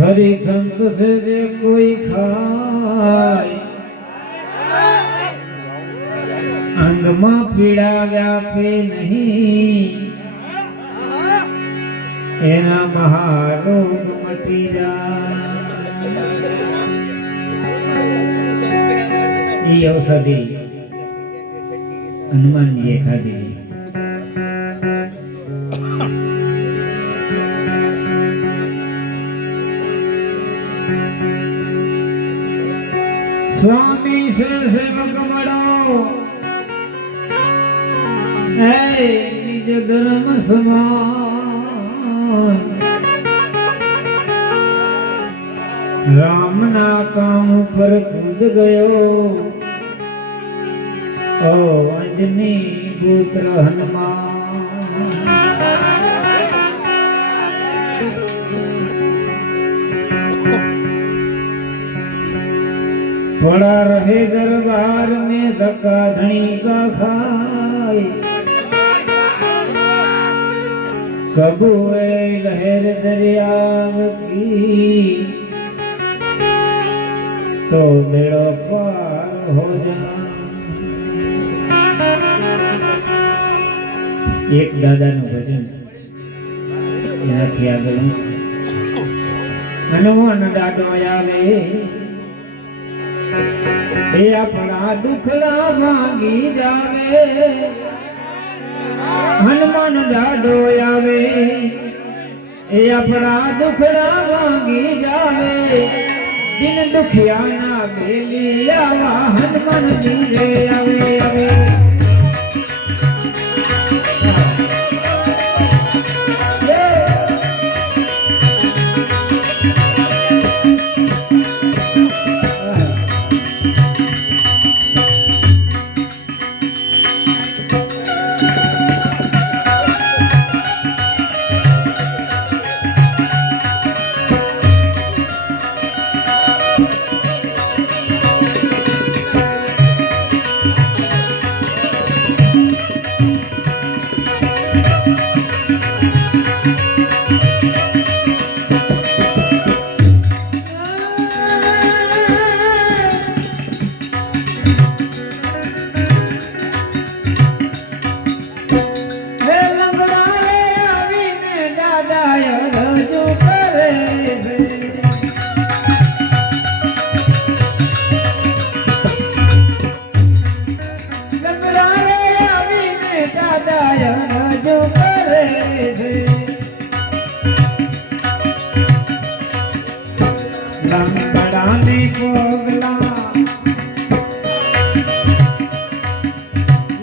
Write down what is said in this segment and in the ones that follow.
खरी खंत से जे कोई खाय अंग में पीड़ा व्यापे नहीं एना महारोग मटी जाए। औषधि हनुमान जी खाधी स्वामी से सेवक मड़ो निज धर्म समान राम ना काम पर कूद गयो ओ अंजनी पुत्र हनुमान। पड़ा रहे दरबार में धक्का धनी का खाए कबू लहर दरियाव की तो बेड़ा पार हो जा। एक दादा નું ભજન એનાથી આગળ હનુમાન દાદો આવે એ આપણા દુખડા ભાંગી જાવે હનુમાન દાદો આવે એ આપણા દુખડા ભાંગી જાવે દિન દુખિયાના બેલી આવા હનુમાન ધીરે આવે આવે।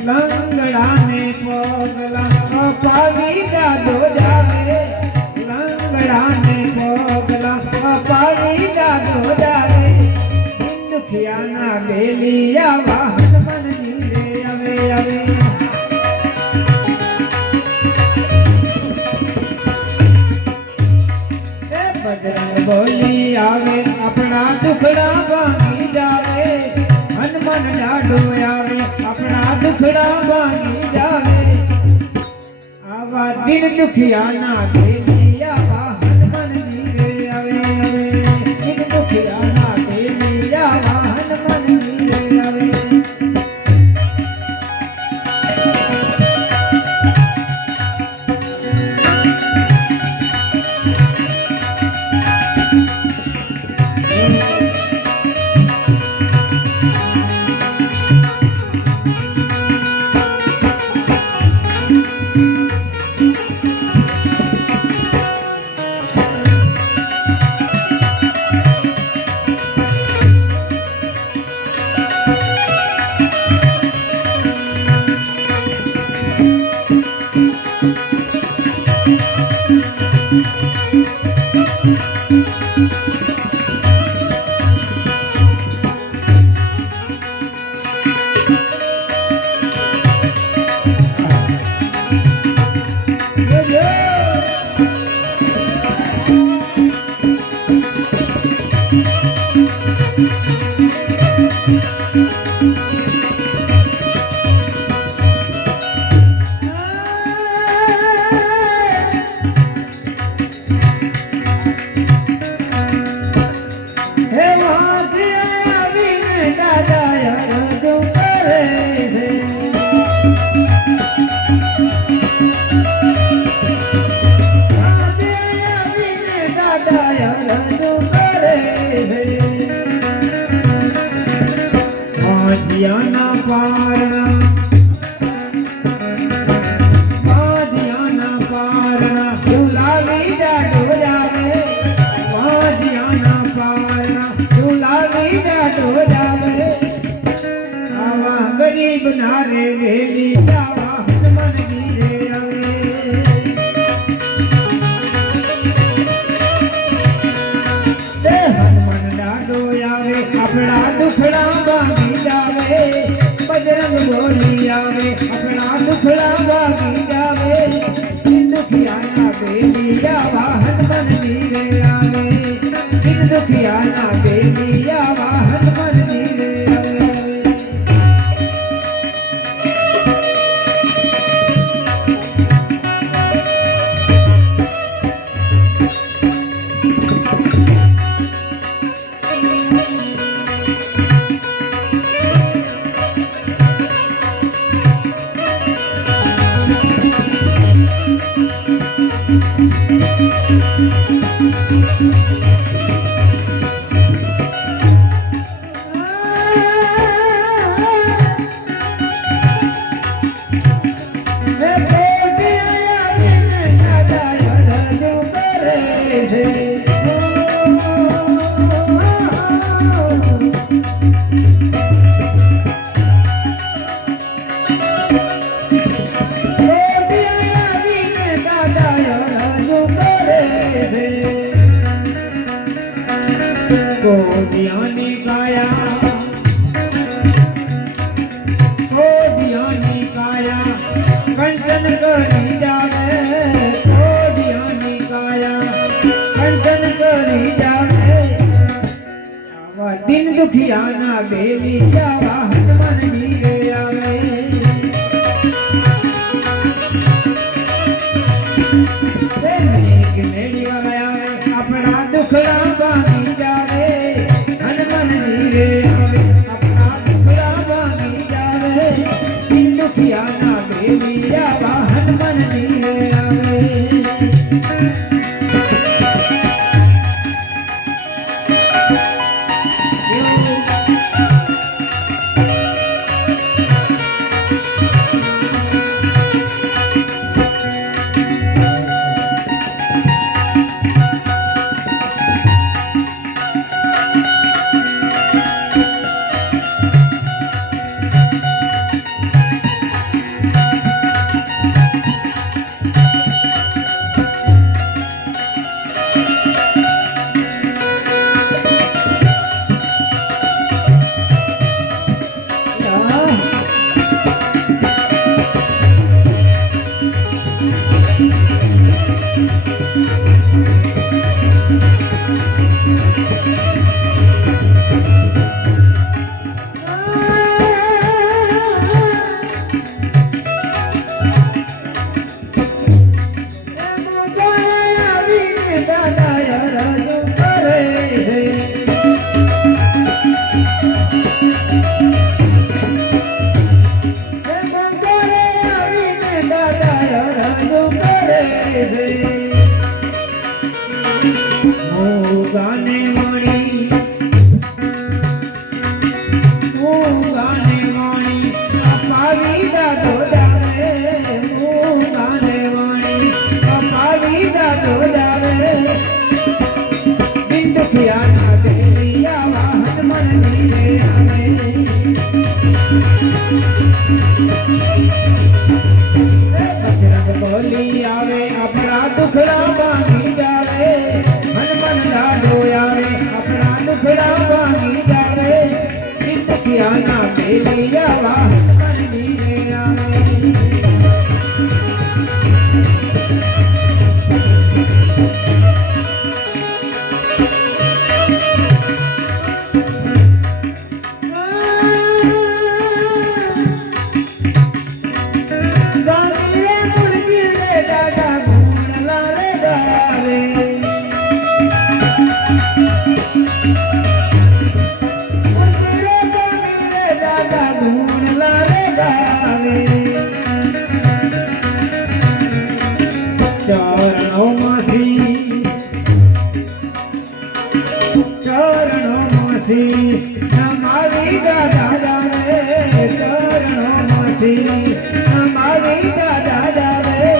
લંગડાને પગલા પાવી દાદો જાવે લંગડાને પગલા પાવી દાદો જાવે દુખિયાના બેલિયા વાહન મન ધીરે આવે આવે। बजरंग बोली आवे अपना दुखड़ा भांगी जावे हनुमान लाडो आवे अपना दुखड़ा भांगी जावे आवा दिन दुखिया ना देलिया हनुमान धीरे आवे आवे दिन दुखिया ना देलिया हनुमान धीरे आवे। લાવી જાડો જાવે માજિયાના પારણા તું લાવી જાડો જાવે આવા ગરીબ નારે વેલી જાવા હનુમાનજી રે આવે તે હનુમાન દાડો આવે આપણા દુખડા ભાંગી જાવે બજરંગ બોલી આવે આપણા દુખડા ભાગી જાવે દુખિયાના બેલી આવા હનુમાનજી રે આવે દુખિયાના બેલી આવા હનુમાનજી રે આવે કોડિયાની કાયા કોડિયાની કાયા કંચન કરી જાવે કોડિયાની કાયા કંચન કરી જાવે આવા દિન દુખિયાના બેલી જાવા હનુમાનજી રે આવે આપણા દુખડા ભાંગી જાવે હનુમાનજી રે આવે આપણા દુખડા ભાંગી જાવે દુખિયાના બેલી આવા હનુમાનજી રે આવે ગાને વાણી અપાવી દાદો જાવે ગાને વાણી અપાવી દાદો જાવે દિન દુખિયાના બેલી આવા હનુમાનજી રે આવે બજરંગ બોલી આવે આપણા દુખડા ભાંગી જાવે હનુમાન દાડો આવે આપણા દુખડા ભાંગી જાવે દુખિયાના બેલી આવા હનુમાનજી રે આવે નમાવી દાદા જાવે ચરણોમાંથી નમાવી દાદા જાવે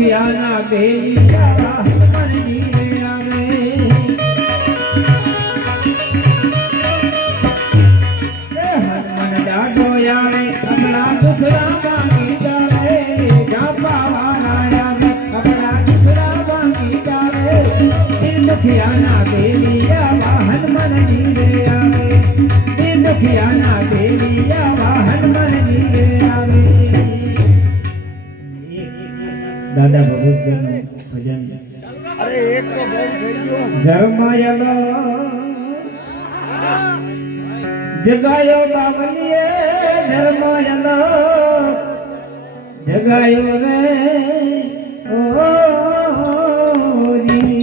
દુખિયાના બેલિયા હનુમાનજી રે આવે હનુમાન દાડો આવે આપણા દુખડા ભાંગી જાવે જાપા વાળા આવે આપણા દુખડા ભાંગી જાવે દુખિયાના બેલિયા હનુમાનજી રે આવે દુખિયાના બેલિયા હનુમાનજી રે આવે દાદા ભગવતનું ભજન અરે એક તો બહુ થઈ ગયો ધર્મયલો જગાયો બાબલીએ ધર્મયલો જગાયો રે ઓજી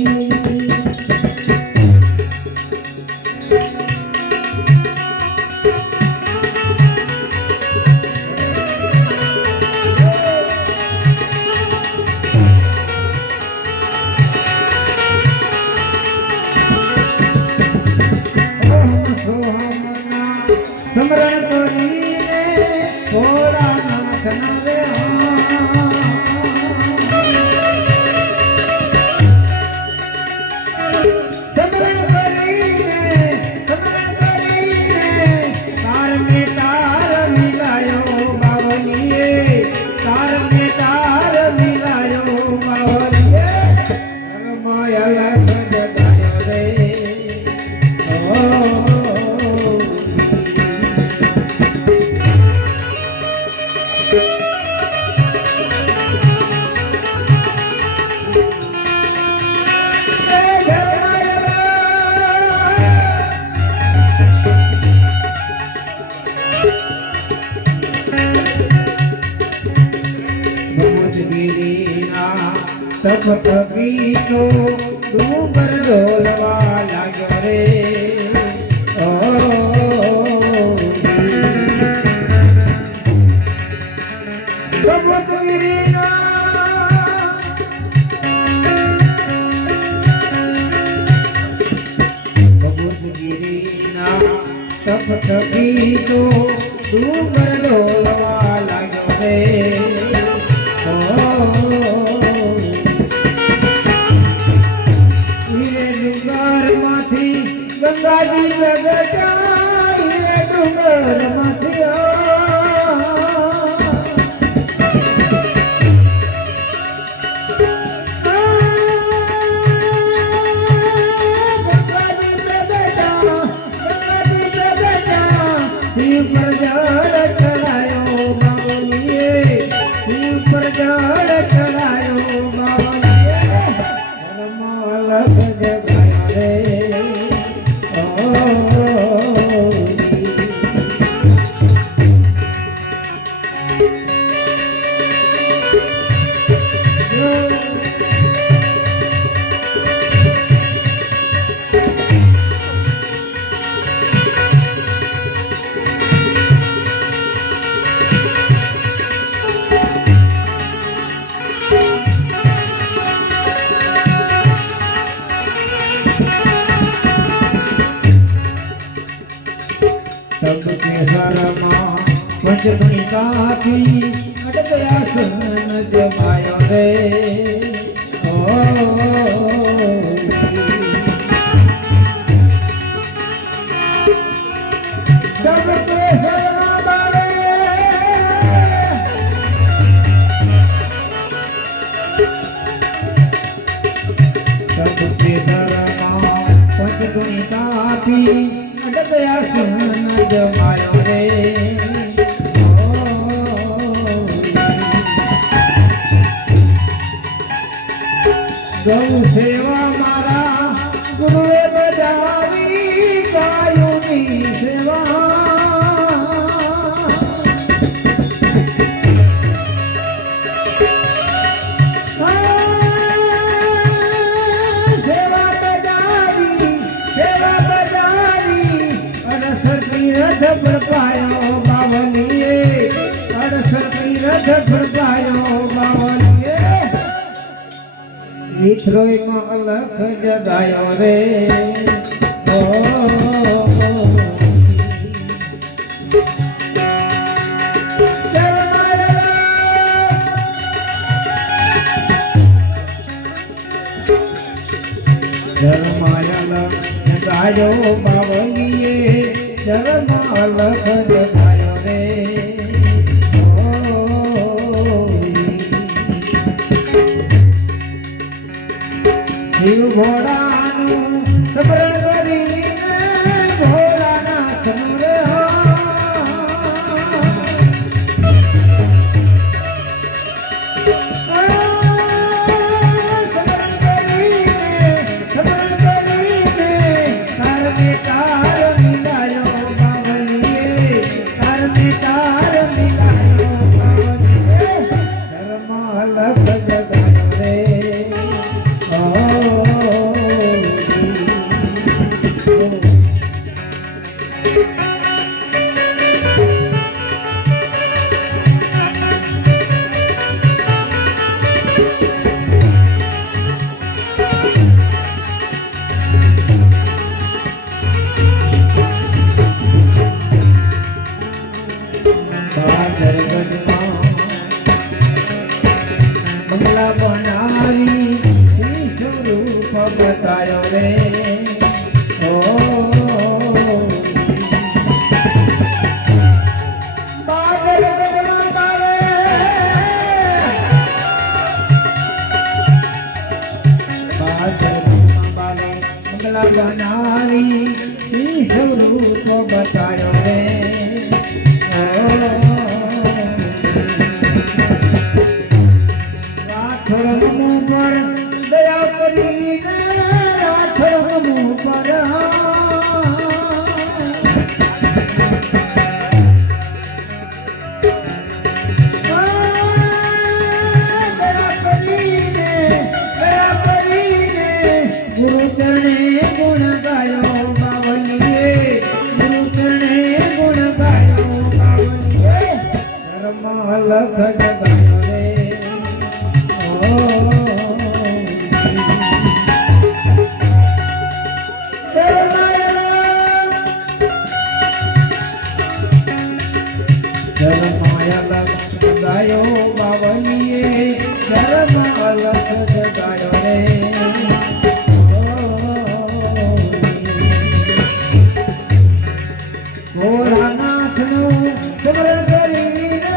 સમરણ કરીને થોડા નાથ નવે સમરણ કરીને તાર મે તાર મિલાયો બાવલીએ તાર મે તાર મિલાયો બાવલીએ ધર્મયલા સજગાયો રે સખત ગીતો ડુંગર ડોલવા લાગ્યો રે સખત ગીતો ડુંગર ડોલવા લાગ્યો રે ગંગાજી પ્રગટાય ડુંગર માંથી શિવ પર જળ ચડાયો બાવલીએ શિવ પર જળ ચડાયો બાવલીએ ધર્મલ સજગાયો રે सब केसरमा पंचगणिकाથી અડગયાસન જમાયો રે सब केसરમાં બારે सब કેસરમાં पंचगणिकाથી અડગયાસન જમાયો રે ગૌ સેવા મારા ગુરુએ બજાવી ગાયોની સેવા સેવા બજાવી અડસઠી રથ પડપાયો બાવલીએ અડસઠી રથ પડપાયો બાવલીએ વિથરોયમાં અલખ જગાયો રે ધર્માય ગાયો બાવલીએ ચરણમાં લખ ગાયો રે શિવ ભોળાનું સ્મરણ કરીને ભોળાનાથનું રે બંગલા બનાવી સ્વરૂપ બતાયો રે બંગલા બનાવી સ્વરૂપ બતાયો રે દયા કરીને રાઠોડ પર ગુરુ ચરણે ગુણ ગાયો બાવલીએ ગુરુ ચરણે ગુણ ગાયો બાવલીએ ધર્મ લખ જગાયો રે ગાયો બાવલીએ ધર્મ લખ જગાયો રે ભોળાનાથનું સ્મરણ કરીને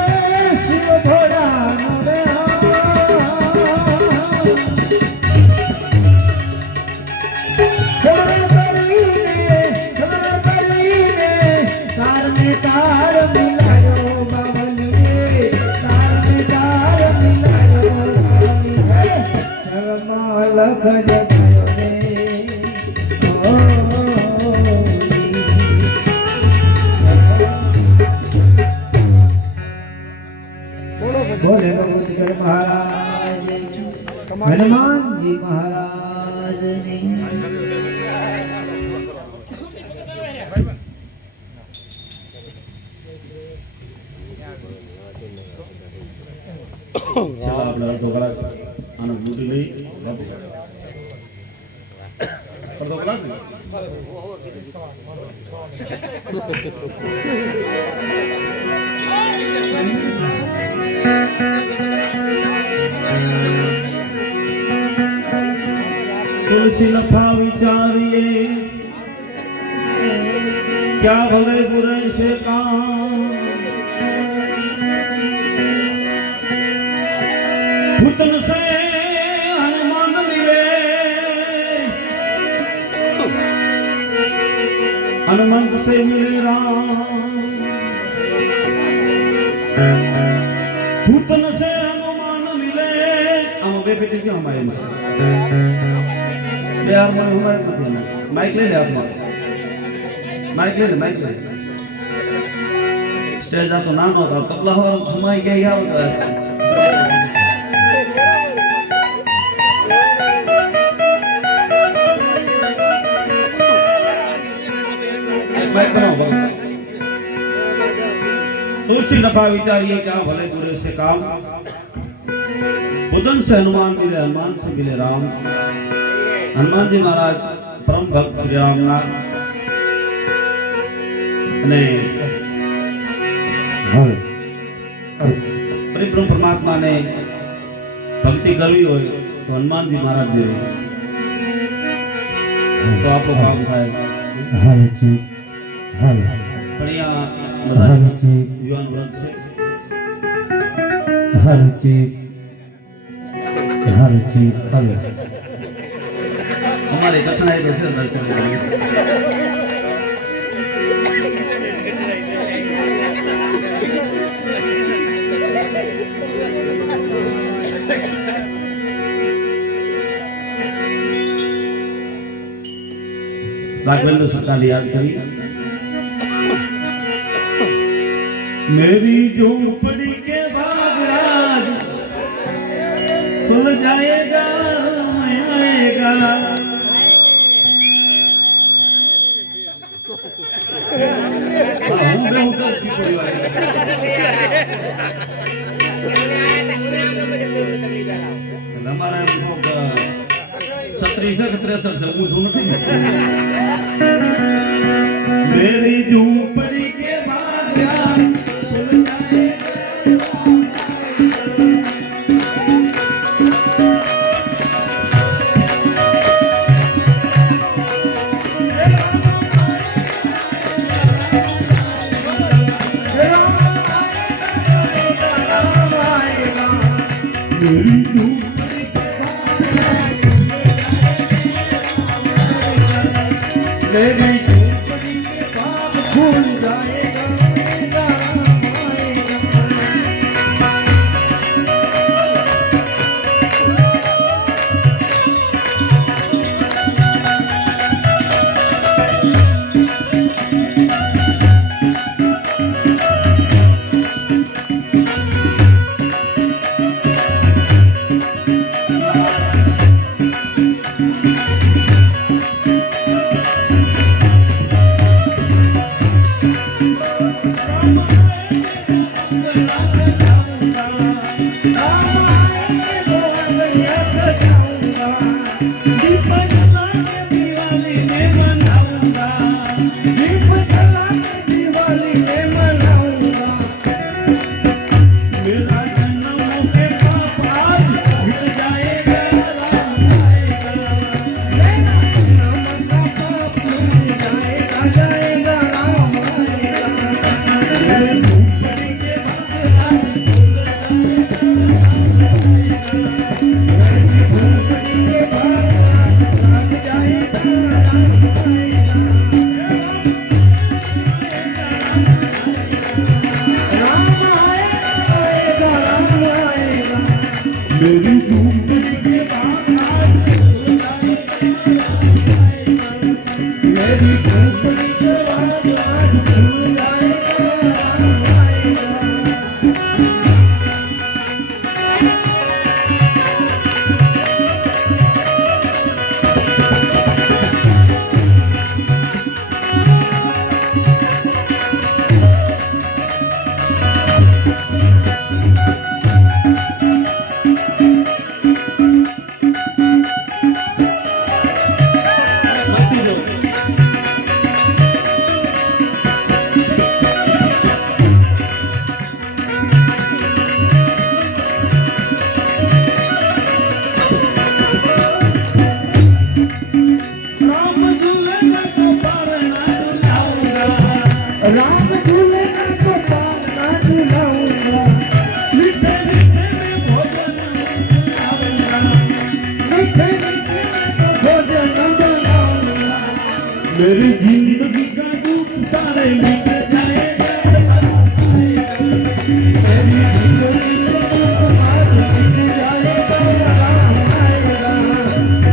શિવ ભોળાનો રે સ્મરણ કરીને તારને તાર મિલાયો બાવલીએ તારને તાર મિલાયો બાવલીએ ધર્મ લખ જગાયો રે બોલે ભગવતી મહારાજ હનુમાનજી મહારાજની છેલ્લા આપણે અડધો કલાક આનો ડ્યુટી લઈ અડધો કલાક તુલસી લખા વિચારીએ क्या भवे बुरे से काम भूतन से हनुमान मिले हनुमंत से मिले राम भूतन से हनुमान मिले हम वे बेटे क्यों हमारे यार मैं हमारे माइक ले आप माइक ले स्टेज तो ना होता कपला हो हमारी क्या याद होता है माइक बनाओ तुलसी नफा विचारिए क्या भले बुरे से काम बुधन से हनुमान मिले हनुमान से मिले राम हनुमान जी महाराज परम भक्त श्री राम नाथ અને પરિબ્રહ્મ પરમાત્માને ભક્તિ કરવી હોય તો હનુમાનજી મહારાજ જેવી તો આપણું કામ થાય. હાલજી હાલ પણ અહીંયા બધા હાલજી યુવાન વર્ગ છે. હાલજી હાલજી હાલ અમારી કઠણાઈ તો છે દર્શન કરવાની. राघवेंद्र सरकार याद करी. मेरी झोपड़ी के बागराज खुल जाएगा मैं आएगा. हमारा छत्तीस 63 से मुझे नहीं. मेरी झोपड़ी के बागराज खुल मेरी झोपड़ी के बाग खुल जाएगा. मेरी जिंदगी का दुख सारे मिट जाएगा. मेरी जिंदगी का दुख सारे मिट जाएगा.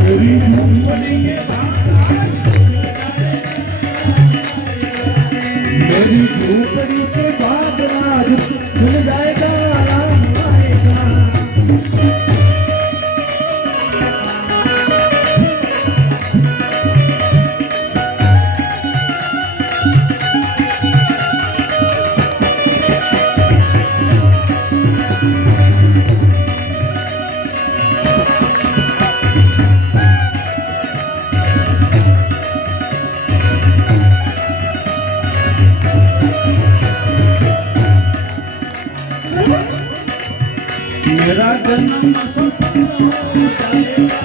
मेरी झोपड़ी के मेरी झोपड़ी के बाद राज खुल जाएगा. मेरा जन्म सफल हो जाएगा.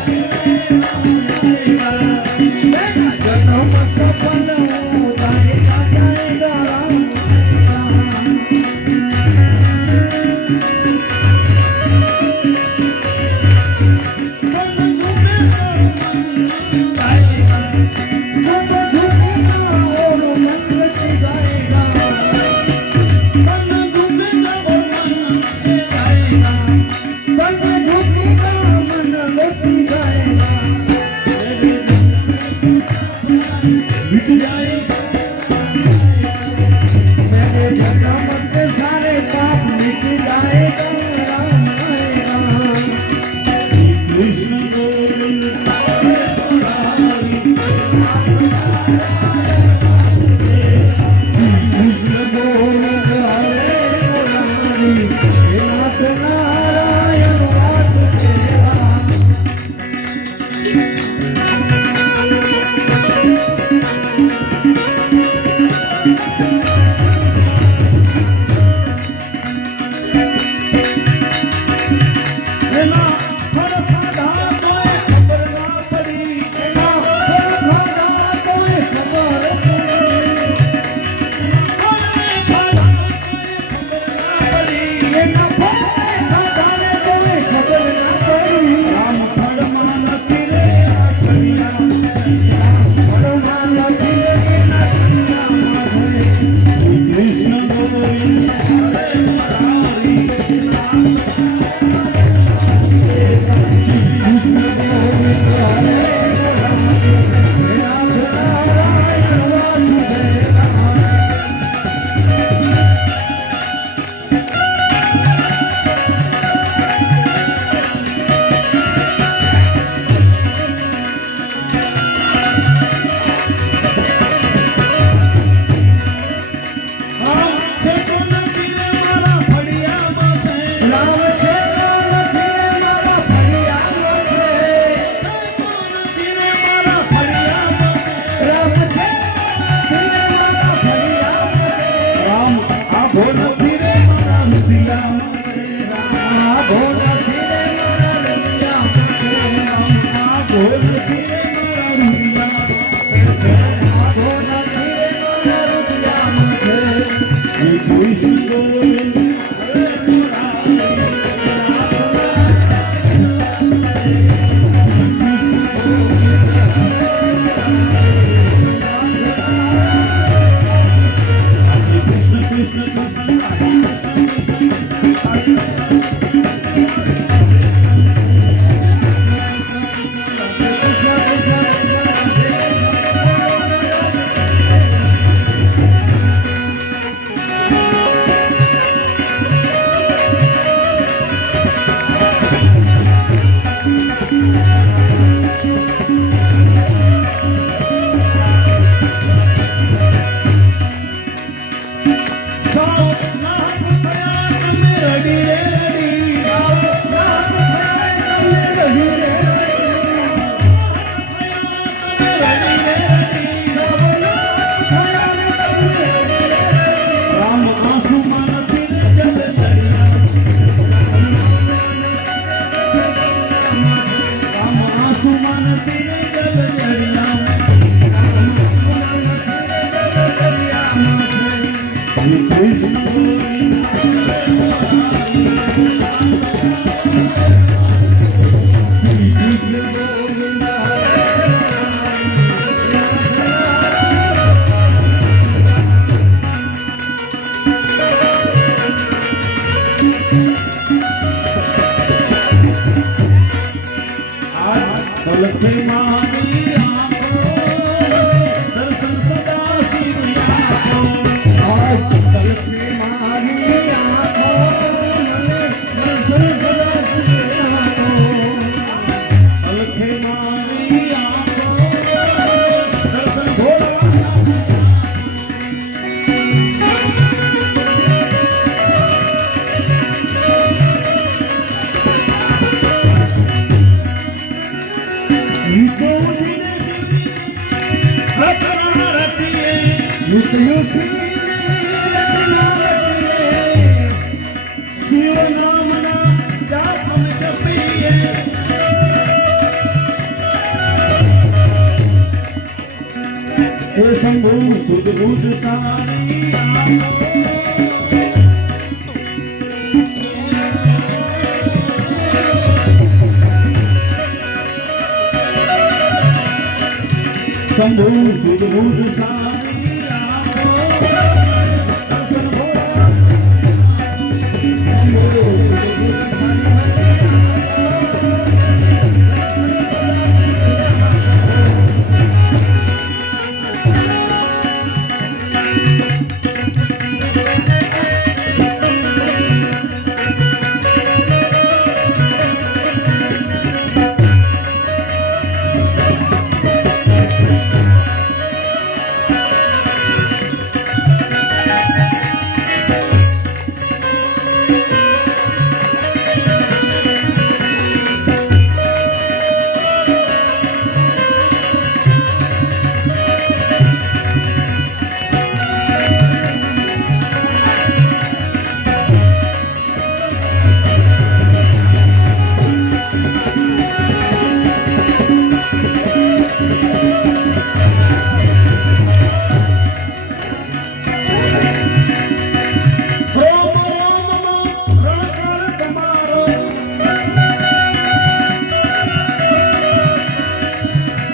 શંભુ સુધ બુધ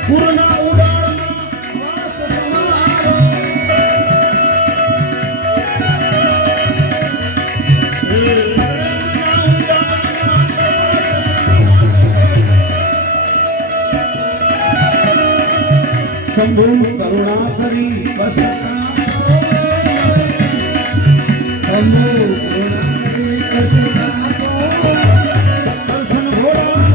પૂરના ઉડાડમાં વાસ તમારો શંભુ કરુણા કરી શંભુ દર્શન ભોળા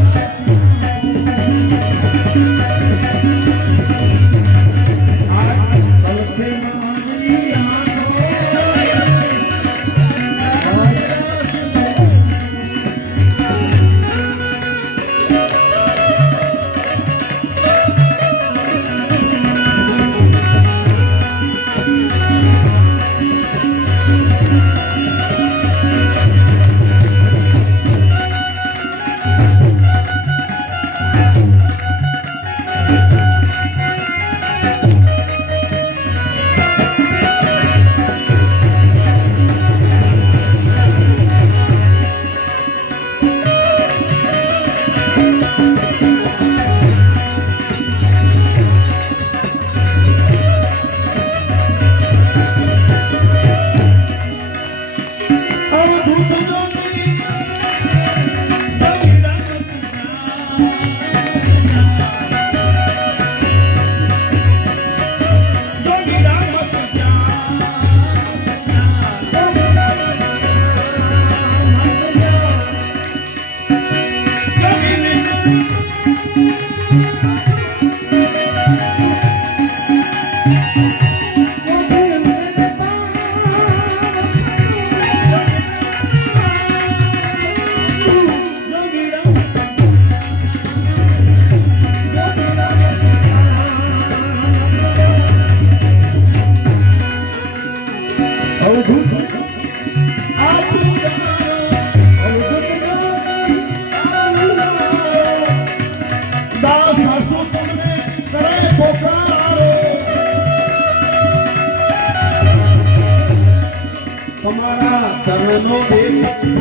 તમારા ચરણનો મંત્ર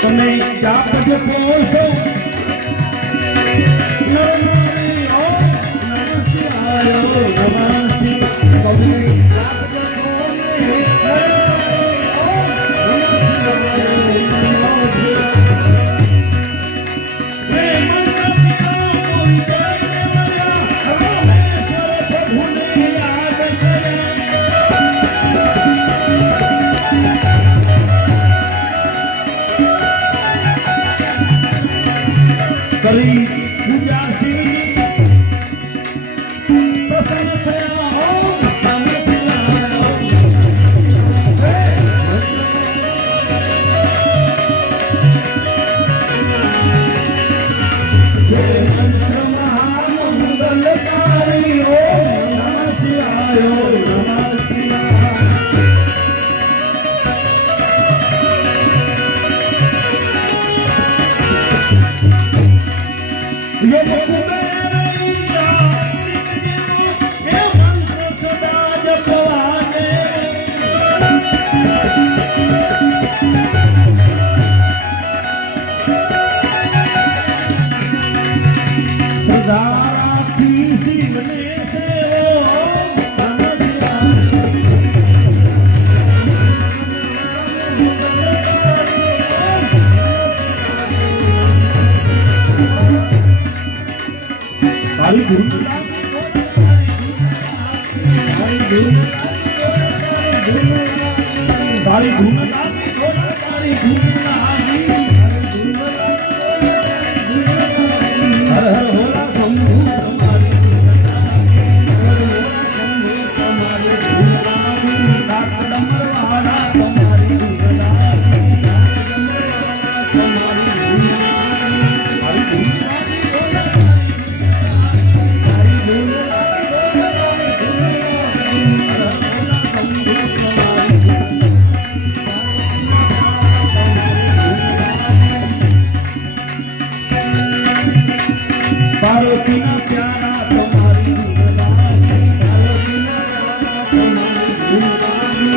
તમે જાપ જપો છો નરનારી ઓ નમસ્કારો નમસ્તી તમે જાપ જપો નરનારી ઓ નમસ્કારો નમસ્તી પ્રેમ નપિયા કોઈ જાને વાલા હમેશ્વર પ્રભુને યાદ કરે કરી પૂજા શિવની પ્રસન્ન થયા હો મંત્ર મહામંગલકારી હો નમઃ શિવાય નમઃ શિવાય ये कुबेरिया ये मंत्र सदा जपवाने सदा राखी शिवने सेवो तारी धूम तारी धूम हर हर होला शंभु तुम्हारी बिना प्यारा तुम्हारी धुन लागी, मारो बिना प्यारा तुम्हारी धुन लागी,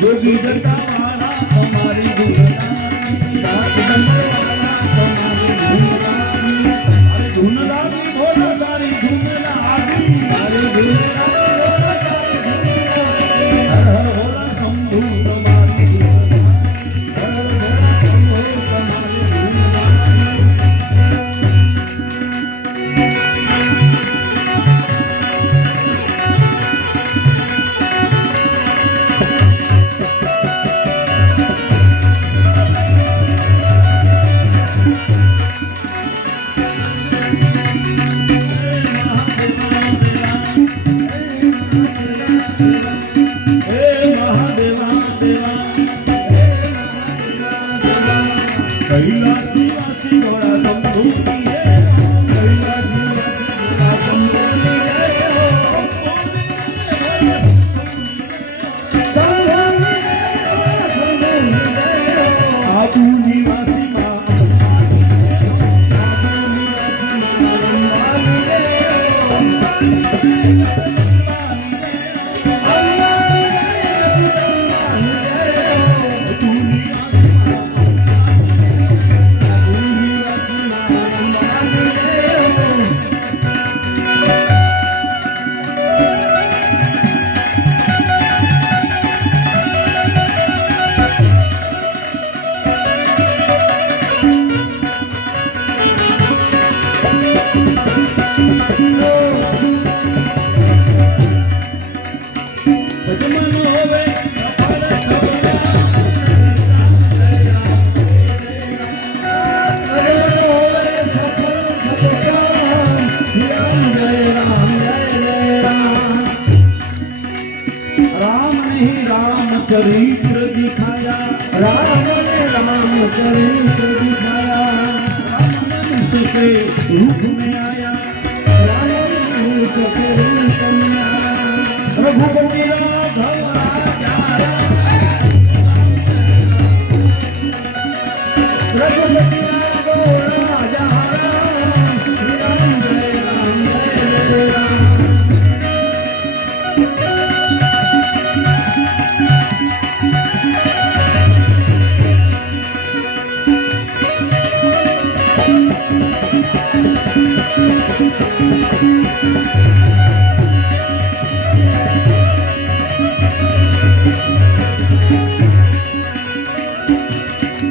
जोगी जटा वाला तुम्हारी धुन लागी, दास दंडे वाला तुम्हारी धुन लागी, अरे धुन लागी भोला तारी धुन लागी, तारी धुन लागी भोला तारी धुन लागी, हर हर भोला शंभू तुम्हारी धुन लागी, हर हर भोला शंभू तुम्हारी धुन लागी। कैलासवासी भोला शंभू की जय हो, कैलासवासी भोला शंभू की जय हो, शंभू की जय हो, शंभू की जय हो, आबू निवासी मां अम्बा की जय हो, आबू निवासी मां अम्बा की जय हो, अम्बा की जय हो, अम्बा की जय हो, तू निवासी चरित्र दिखाया, राम ने राम चरित्र दिखाया, राम मनुष्य के रूप में आया, राम मनुष्य के रूप में आया, रघुपति राघव राजा राम, रघुपति राघव राजा राम, राम जय राम जय जय राम।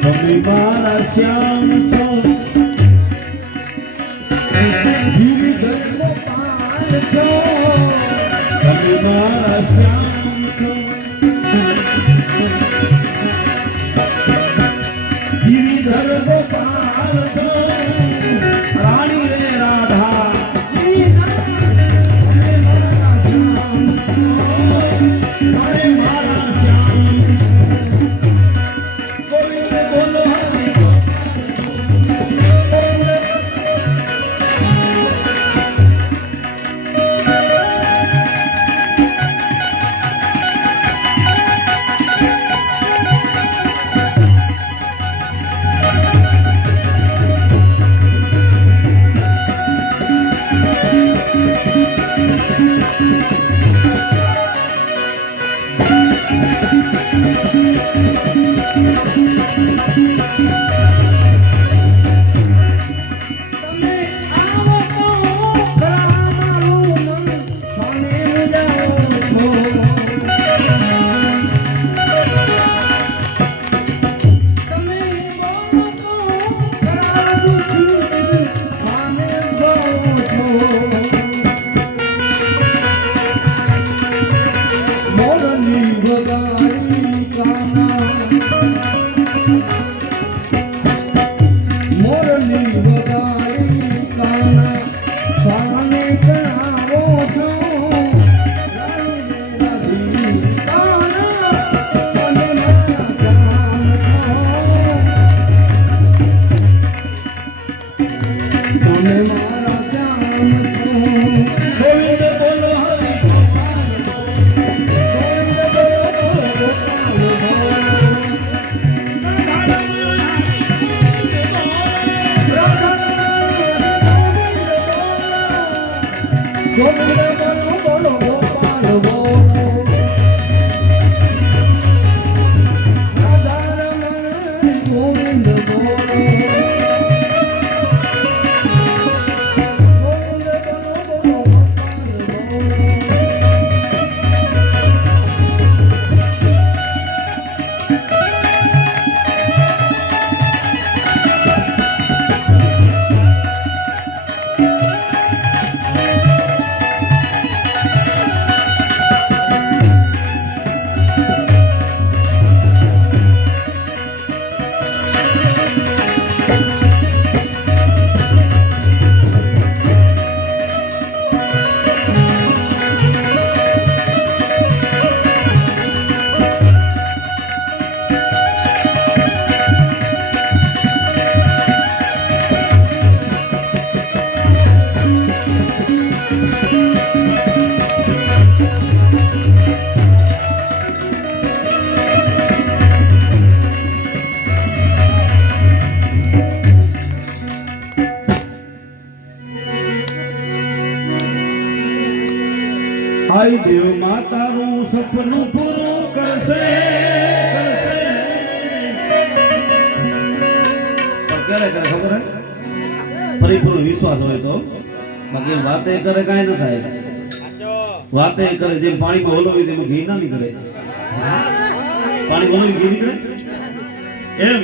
તમે મારા શ્યામ છો, ગિરિધર ગોપાલ છો, તમે મારા શ્યામ છો, ગિરિધર ગોપાલ છો, રાણી રે રાધા, તમે મારા શ્યામ છો, તમે મારા શ્યામ તમે મારા શ્યામ છો. ગોવિંદ બોલો બોલો ગોપાલ બોલો રાધારમણ ગોવિંદ બોલો આઈ દેવ માતાનું સપનું પૂરું કરશે ક્યારે કરે ખબર હે પરિપૂર્ણ વિશ્વાસ હોય તો બાકી વાતે કરે કાંઈ ન થાય વાતે કરે જેમ પાણીમાં ઓલવી તેમાં ઘી ના નીકળે પાણી ઓલવી ઘી નીકળે એમ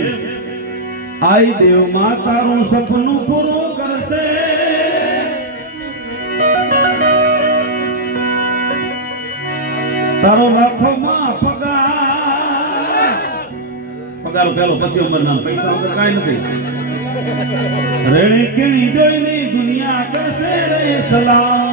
આઈ દેવ માતાનું સપનું પૂરું કરશે તારો લાખોમાં પગાર પેલો પછી ઉંમર ના પૈસા વગર કાંઈ નથી રેણી કેણી જોઈની દુનિયા કરશે રે સલામ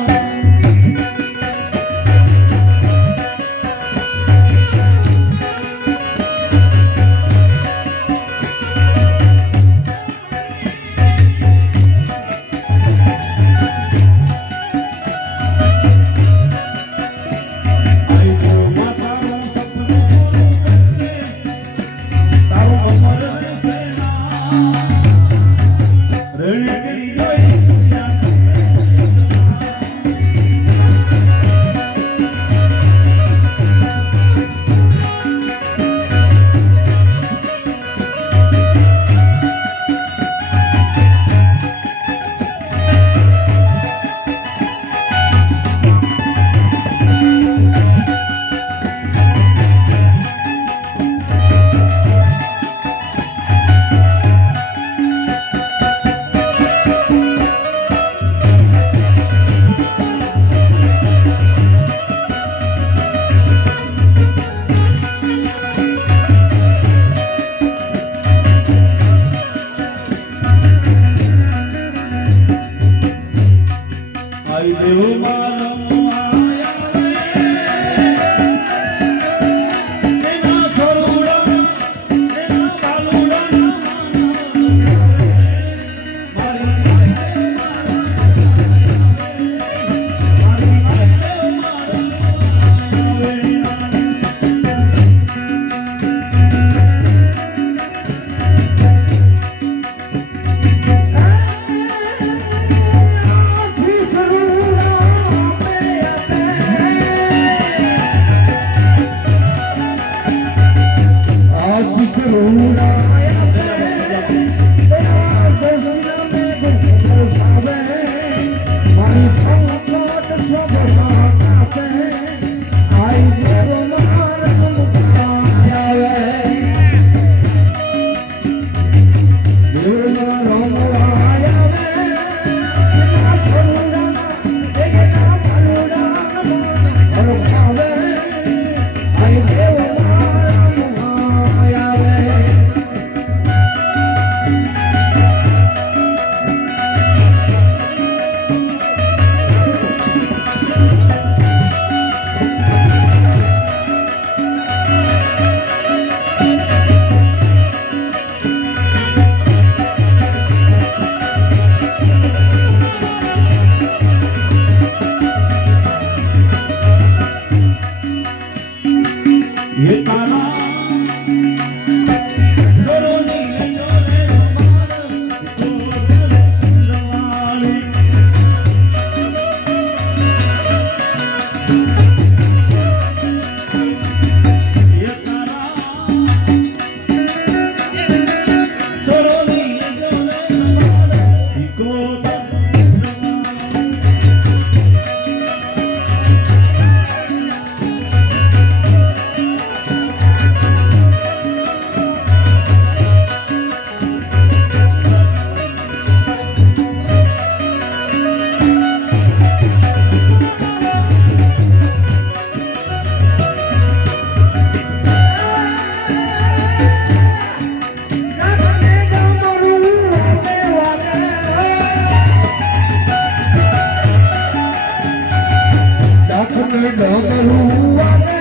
ડમરું વાગે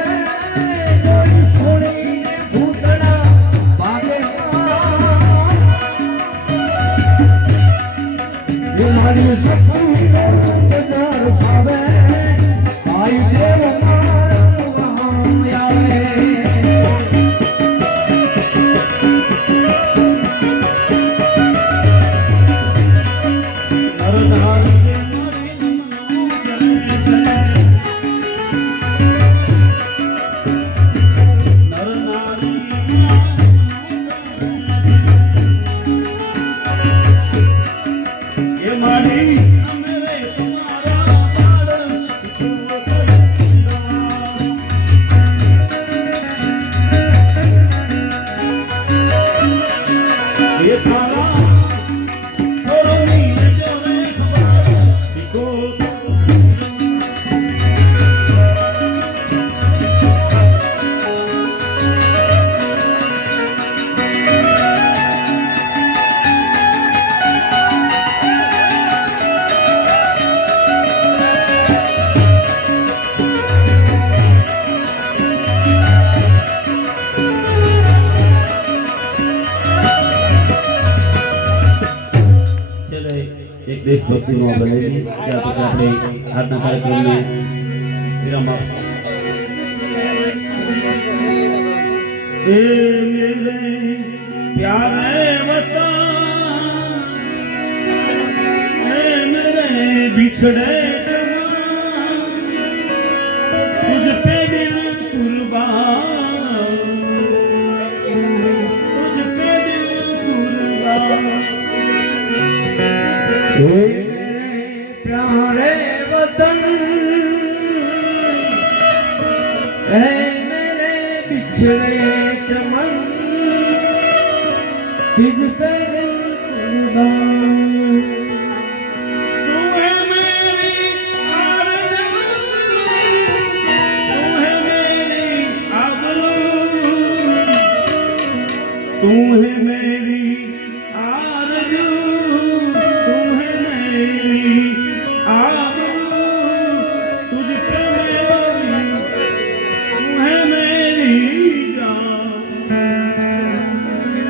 જોઈ સોણીને ભૂતળા વાગે મારી સપનીનો બજાર સાવે ભાઈ દેવ મારા આવે એક દેશભક્તિમાં બનેલી ત્યાં પછી આપણે આજના કાર્યક્રમને વિરામ આપશું ए मेरे प्यारे वतन ए मेरे बिछड़े तुझ पे दिल कुर्बान तुझ पे दिल कुर्बान ए मेरे प्यारे वतन ए मेरे बिछड़े चमन तुझ पे दिल कुर्बान तू है मेरी आरज़ू तू है मेरी आबरू तू है मेरी आरज़ू तू है मेरी आबरू तुझ पे मेरी तू है मेरी जान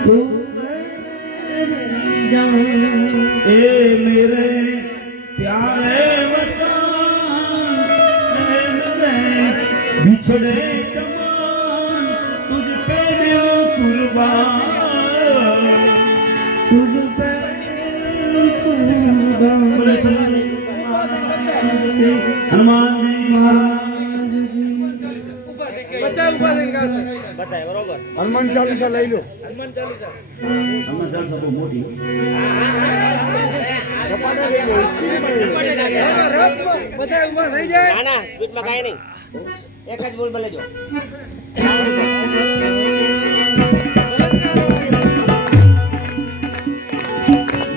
तू है मेरी जान ए मेरे प्यारे वतन ए मेरे बिछड़े जमान तुझ पे दिल कुर्बान तुझ पे दिल कुर्बान बोले हनुमान जी महाराज जी હનુમાન ચાલીસા લઈ લો હનુમાન ચાલીસા બહુ મોટી કપાટે લઈ લો સ્પીડમાં લઈ લો. સ્પીડમાં કાંઈ નહીં એક જ બોલ બોલેજો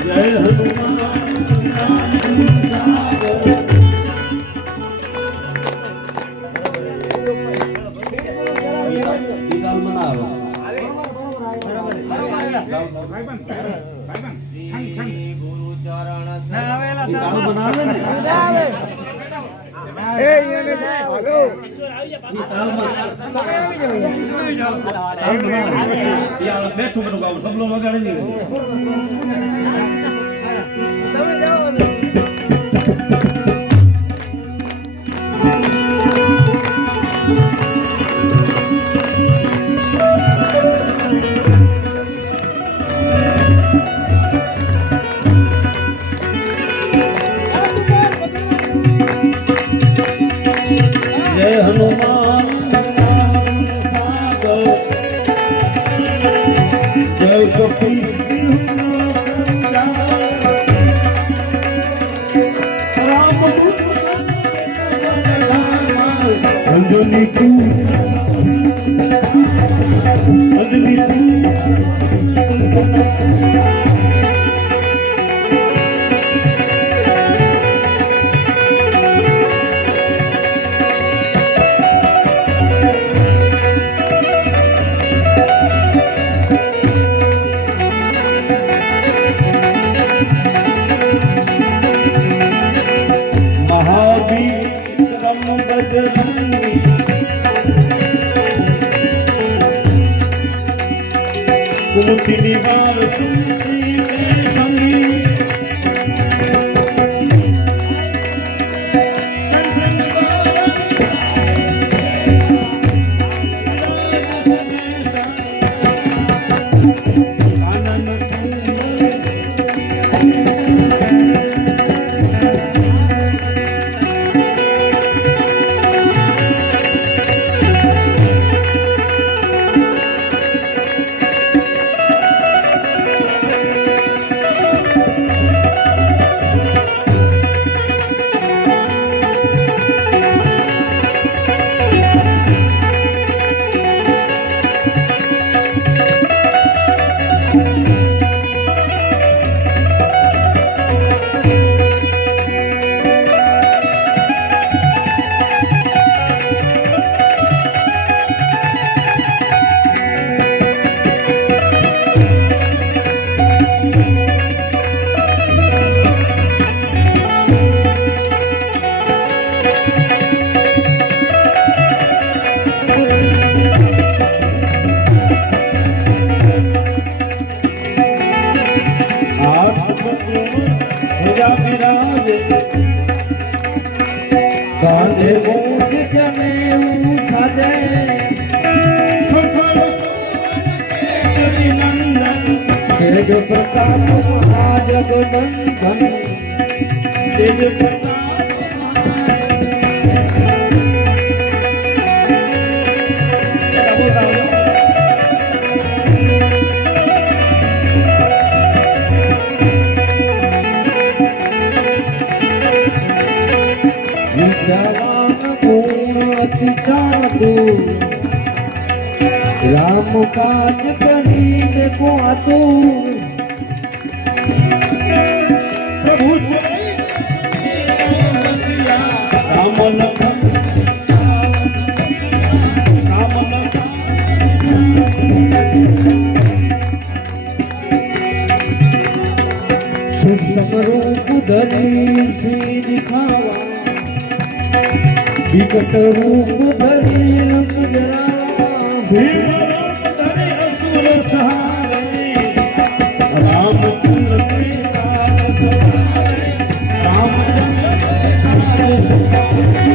જય હનુમાન એ એને ભાગો બેઠું બેઠું ગાવ તબલો વગાડી નહીં जय हनुमान जय कपी राम अंजनी तू अंजनी तू महावीर રામ બજરંગી કુમતિની વાર સુનતી તે સંગી કાંધે મોજ જમે સાજે તેજ પ્રતાપ મહાજગબંધન તેજ પ્રતાપ વિદ્યાવાન ગુણ અતિ ચાતુ રામ કાજ કરી દેખો આતુર પ્રભુ રામ લખન શુભ સમરૂપ ધરી શ્રી દિખાવા વિકટ રૂપ ધરી રંગ જરા ભીમ રૂપ ધરી અસુર સહારે રામચંદ્ર કે કાજ સવારે રામચંદ્ર કે કાજ સવારે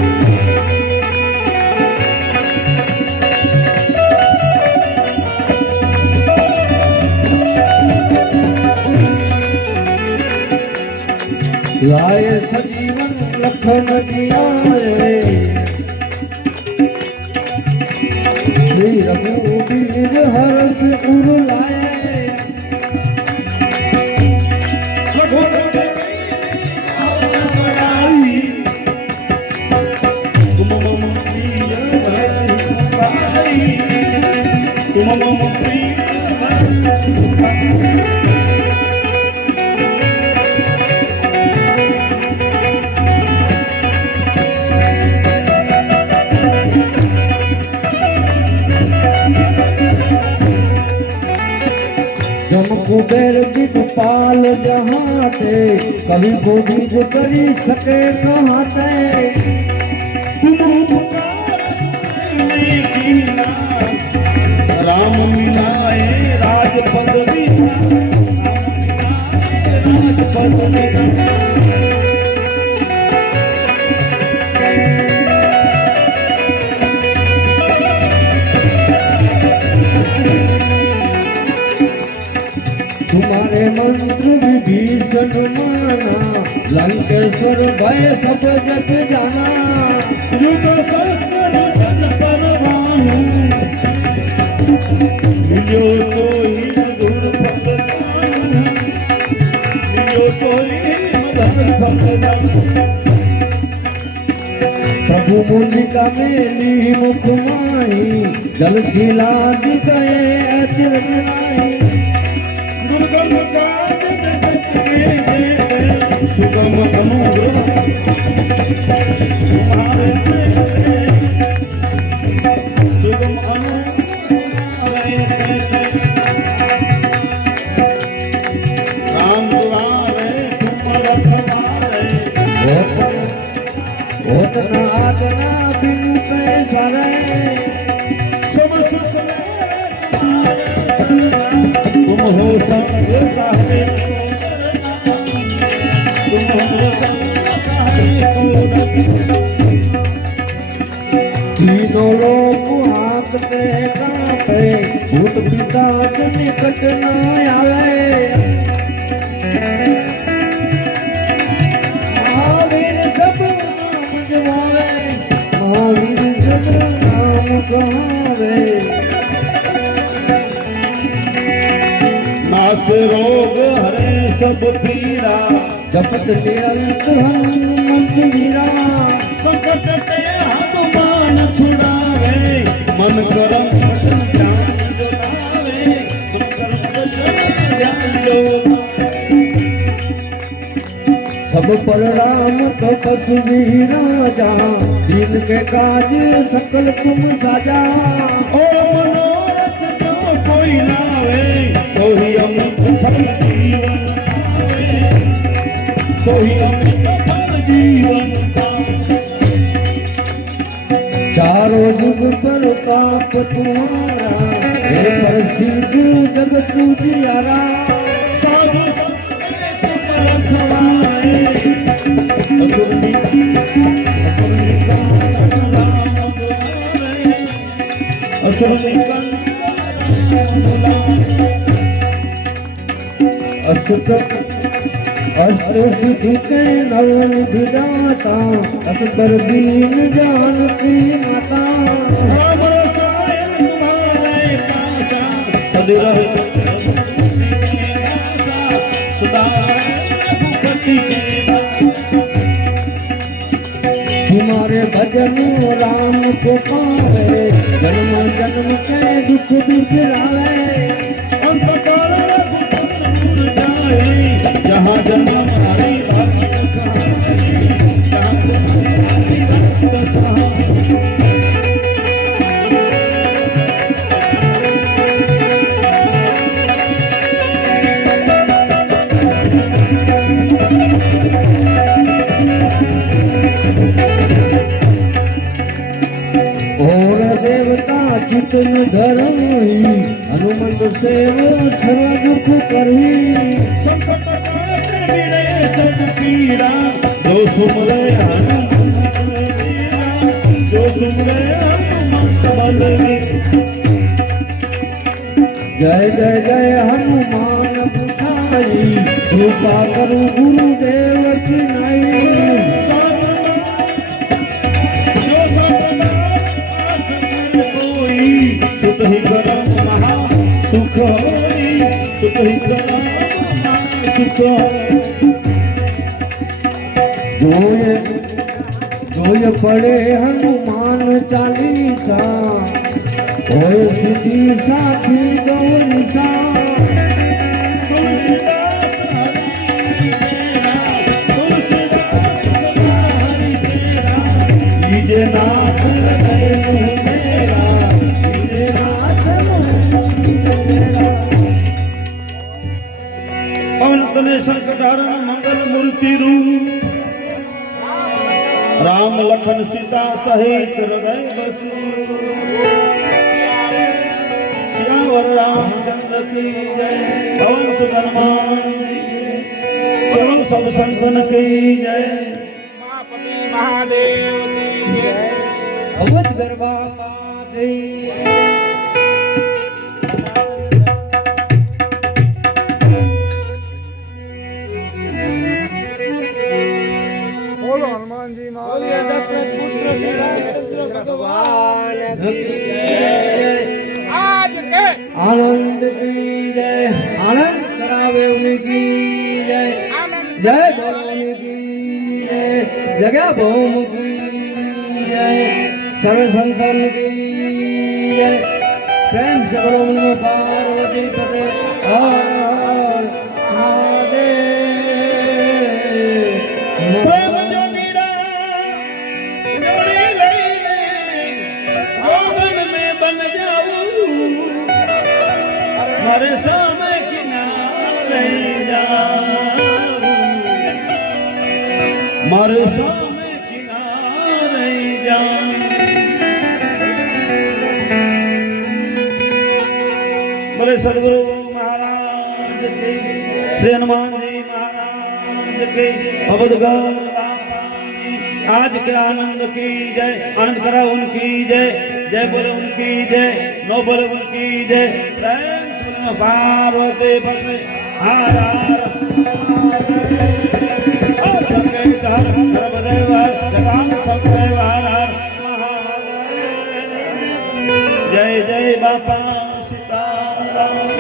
लाए सजीवन लखन जियाए श्री रघुवीर हर्ष उर लाए तुम मम प्रिय तुम मम प्रिय जम कुबेर दिखपाल जहाँ ते कभी को बीज करी सके कहाँ ते तुम उपकार कीना राम मिलाए राजपद तुम्हारे मंत्र विभीषण माना लंकेश्वर भय सब जग जाना युग सहस्र जन पर भानु मिलो तो ही मधुर फल मिलो तो ही मधुर फल प्रभु मुनिका मेली मुख माही जल खिला दी गए अचिरनाई दुर्गम काज जगत के सुगम अनुग्रह तुम्हारे सुगम अनुग्रह राम दुआरे तुम रखवारे होत न आदना बिन पैसा रे सब सुख ले तुम हो संग काहे तुम हो संग काहे तीनों लोग हाकते कांपे भूत पिशाच निकट न आवे महावीर सब नाम जवावे महावीर सब नाम कहावे नास रोग हरे सब पीरा जपत निरंत हनुमंत वीरा संकट ते हनुमान छुड़ावे मन करम वचन ध्यान जगावे तुम करम वचन ध्यान जो सब पर राम तपस्वी राजा दीन के काज सकल तुम साजा ओ मनोरथ जो कोई लावे सोही अमृत फल जीवन पावे सोही अमृत फल जीवन पावे चारों जुग पर ताप तुम्हारा हे प्रसिद्ध जगत जियारा साधु संत तुम रखवाए अष्ट सिद्धि के नवन विदाता असबर दीन जानकी माता सदा रघुपति तुम्हारे भजन राम को पावे जन्म जन्म के दुख बिसरावे अंत काल रघुपति जाए जहाँ जन्म हमारी भक्त कहावे जहाँ तुम्हारी भक्त कहावे और देवता चितन धरही हनुमंत सेव सर्व दुख करही संकट मिले सब पीड़ा जो सुमरे हनुमंत जो सुमरे हनुमंत बलवी जय जय जय हनुमान गोसाई कृपा करो गुरुदेव की नाई सुत ही करम महा सुख होई सुत ही करम महा सुख जोय पड़े हनुमान चालीसा होय सिद्धि साखी गौरीसा नाथ पवन तने संकटारण मंगल मूर्ति रूप राम लखन सीता सहित हृदय बसु श्यावर रामचंद्र की जय पवन सुबरमान करो सब संतन की जय महापति महादेव की जय अवध गरबा की बोलो हनुमान जी बोलिए दशरथ पुत्र श्री रामचंद्र भगवान की जय। आज के आनंद की जय आनंद करावे उनकी जय जय भवानी की जय जगह भौम की जय सर्व संतन की जय प्रेम से बोलो नमो पार्वती पते हर हर महादेव प्रेम जो मीरा जोड़ी लईले गोवन में बन जाऊं हरे शाम किनारे जाऊं मारे शाम किनारे सदगुरु महाराज की, श्री हनुमान जी महाराज की, अवध गौर बाबा की, आज के आनंद की जय, आनंद करा उनकी जय, जय बोले उनकी जय, नो बोले उनकी जय, प्रेम से पार्वती पति हर हर और गंगे धर धर्मदेवर जगाम संदेवर महादेव, जय जय बापा सीताराम।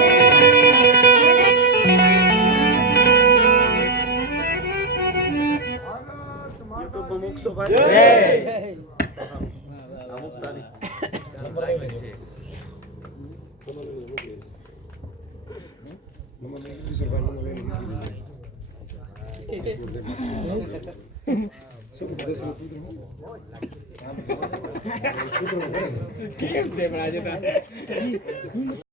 કેમ છે પણ આજે તો